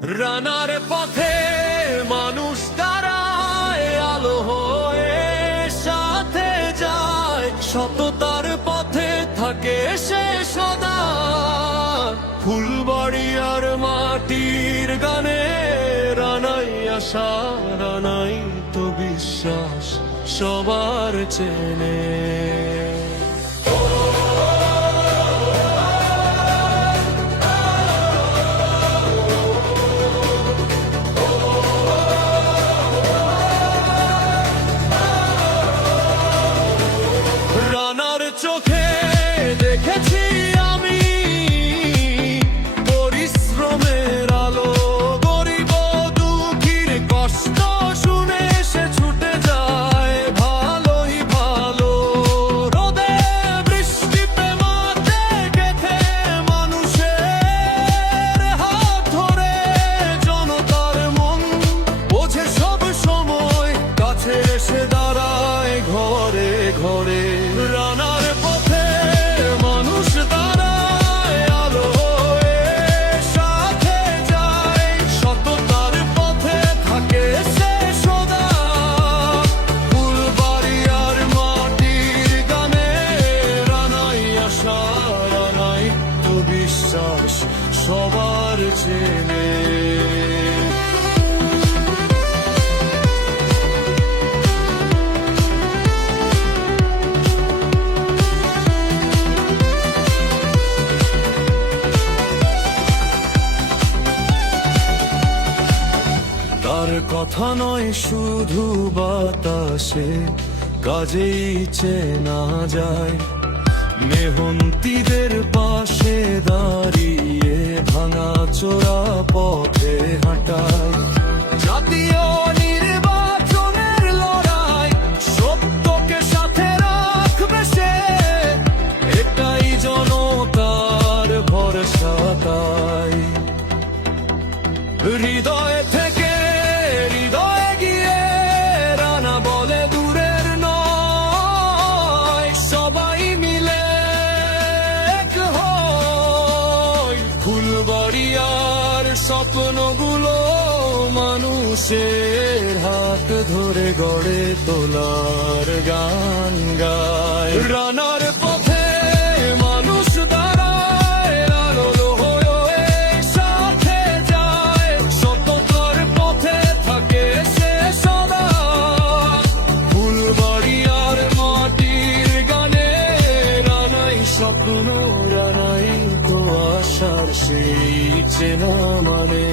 রানার পথে মানুষ দাঁড়ায়, আলো হয়ে সাথে যায়, সততার পথে থাকে সে সদা। ফুলবাড়ি আর মাটির গানে রানাই আশা, রানাই তো বিশ্বাস সবার চেনে। রানার চোখে দেখেছি আমি পরিশ্রমের আলো, গরিব দুঃখীর কষ্ট শুনে সে ছুটে যায় ভালোই ভালো। রোদে বৃষ্টিতে মাঠে গেথে মানুষের হাত ধরে জনতার মন বোঝে সব সময়, কাছে এসে দাঁড়ায় ঘরে ঘরে। রানার পথে মানুষ দাঁড়ায়, আলো হয়ে সাথে যায়, সততার পথে থাকে সে সদা। ফুলবাড়ি আর মাটির গানে রানাই আশা, রানাই তো বিশ্বাস সবার চেনে। তার কথা নয় শুধু বাতাসে, কাজেই চেনা যায়। মেহনতিদের পাশে দাঁড়িয়ে ভাঙা চোরা পথে হাঁটায়। জাতীয় নির্বাচনের লড়াই, সত্যকে সাথে রাখবে সে, এটাই জনতার ভরসা। তাই হৃদয় থেকে হৃদয়ে গিয়ে রানা বলে দূরের নয়, সবাই মিলে এক হই। ফুলবাড়িয়ার স্বপ্নগুলো মানুষের হাত ধরে গড়ে তোলার গান গায়। রানার পথে মানুষ দাঁড়ায়, আলো হয়ে সাথে যায়, সততার পথে থাকে সে সদা। ফুলবাড়ি আর মাটির গানে রানাই স্বপ্ন, রানাই তো আশার সেই চেনা মানে।